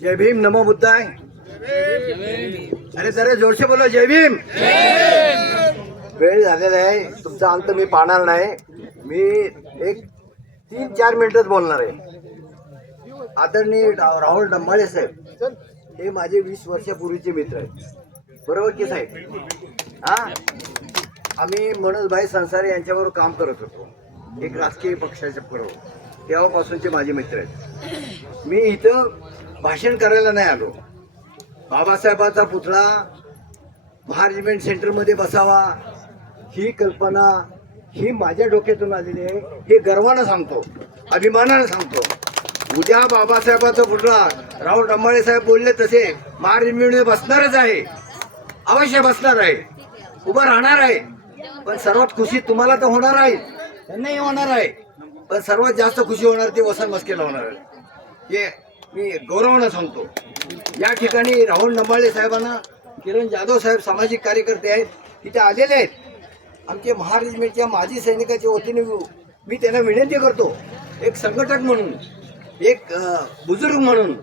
जय भीम नमो बुद्धाय। अरे जरा जोरसे बोलो, जय भीम। वेळ झालेला आहे, तुमचा अंत मी पाहणार नाही। मी एक 3-4 मिनिटच बोलणार आहे। आदरणीय राहुल डंबाळे साहेब हे माझे 20 वर्षापूर्वीचे मित्र आहेत, बरोबर की साहेब? हा, आम्ही मनोजभाई संसारे यांच्याबरोबर काम करत होतो, एक राजकीय पक्षाच्या बरोबर। तेव्हापासूनचे माझे मित्र आहेत। मी इथं भाषण करायला नाही आलो। बाबासाहेबांचा पुतळा महारेजिमेंट सेंटरमध्ये बसावा ही कल्पना ही माझ्या डोक्यातून आलेली आहे। हे गर्वानं सांगतो, अभिमानानं सांगतो। उद्या बाबासाहेबांचा पुतळा राहुल डंबाळे साहेब बोलले तसे महारेजिमेंटमध्ये बसणारच आहे, अवश्य बसणार आहे, उभं राहणार आहे। पण सर्वात खुशी तुम्हाला तर होणार आहे, त्यांनाही होणार आहे, पण सर्वात जास्त खुशी होणार ती वसंत मस्केला होणार आहे। हे मी गौरवानं सांगतो। या ठिकाणी राहुल डंबाळे साहेबांना, किरण जाधव साहेब सामाजिक कार्यकर्ते आहेत, तिथे आलेले आहेत। आमचे महारेजिमेंटच्या माजी सैनिकाच्या वतीने मी त्यांना विनंती करतो, एक संघटक म्हणून, एक बुजुर्ग म्हणून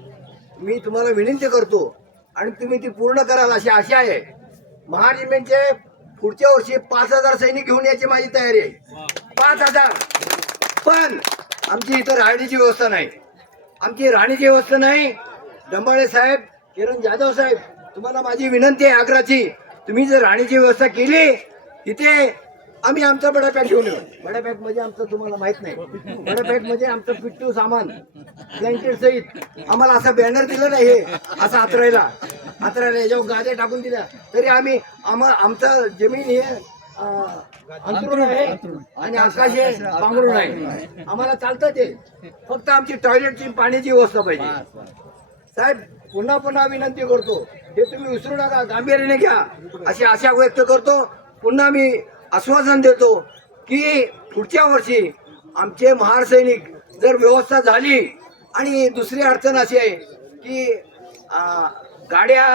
मी तुम्हाला विनंती करतो आणि तुम्ही ती पूर्ण कराल अशी आशा आहे। महारेजिमेंटचे पुढच्या वर्षी 5000 सैनिक घेऊन यायची माझी तयारी आहे, 5000। पण आमची इथं राहण्याची व्यवस्था नाही, आमची राहण्याची व्यवस्था नाही। डंबाळे साहेब, किरण जाधव साहेब, तुम्हाला माझी विनंती आहे आग्रहाची, तुम्ही जर राहण्याची व्यवस्था केली तिथे आम्ही आमचा बडा पॅक घेऊन येऊ। बडा पॅक म्हणजे आमचं तुम्हाला माहित नाही, बडा पॅक म्हणजे आमचं पिट्टू सामान ब्लँकेट सहित। आम्हाला असा बॅनर दिलं नाही, हे असं हातरायला याच्यावर गाद्या टाकून दिल्या तरी आम्ही आमचं जमीन हे अंतरून आहे आणि आकाश हे पांघरून आहे, आम्हाला चालतं ते। फक्त आमची टॉयलेटची पाण्याची व्यवस्था पाहिजे। साहेब पुन्हा पुन्हा विनंती करतो, हे तुम्ही विसरू नका, गांभीर्याने घ्या अशी आशा व्यक्त करतो। पुन्हा मी आश्वासन देतो की पुढच्या वर्षी आमचे महार सैनिक जर व्यवस्था झाली, आणि दुसरी अडचण अशी आहे की गाड्या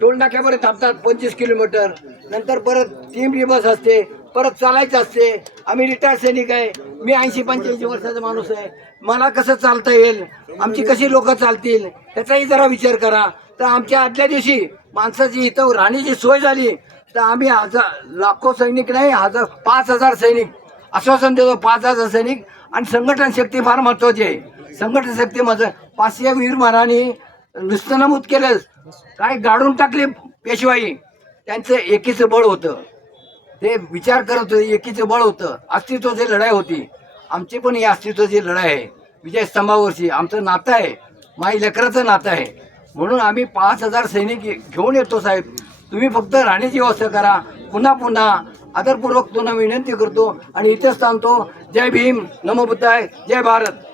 टोल नाक्यापर्यंत थांबतात 25 किलोमीटर, नंतर परत 3 बस असते, परत चालायचं असते। आम्ही रिटायर्ड सैनिक आहे, मी 80-85 वर्षाचा माणूस आहे, मला कसं चालता येईल, आमची कशी लोक चालतील त्याचाही जरा विचार करा। तर आमच्या आदल्या दिवशी माणसाची इथं राहण्याची सोय झाली तर आम्ही लाखो सैनिक नाही, 5000 सैनिक, आश्वासन देतो 5000 सैनिक। आणि संघटन शक्ती फार महत्वाची आहे। संघटन शक्ती माझं 500 वीर महाराणी नुसतं नमूद केलं, काय गाडून टाकले पेशवाई, त्यांचं एकीचं बळ होतं, ते विचार करत होते, एकीचं बळ होतं, अस्तित्वाची लढाई होती। आमची पण ही अस्तित्वाची लढाई आहे, विजयस्तंभावरची आमचं नातं आहे, माई लेकराचं नातं आहे। म्हणून आम्ही 5000 सैनिक घेऊन येतो साहेब, तुम्ही फक्त राहण्याची व्यवस्था करा। पुन्हा पुन्हा आदरपूर्वक तुम्हाला विनंती करतो आणि इथेच थांबतो। जय भीम, नमो बुद्धाय, जय भारत।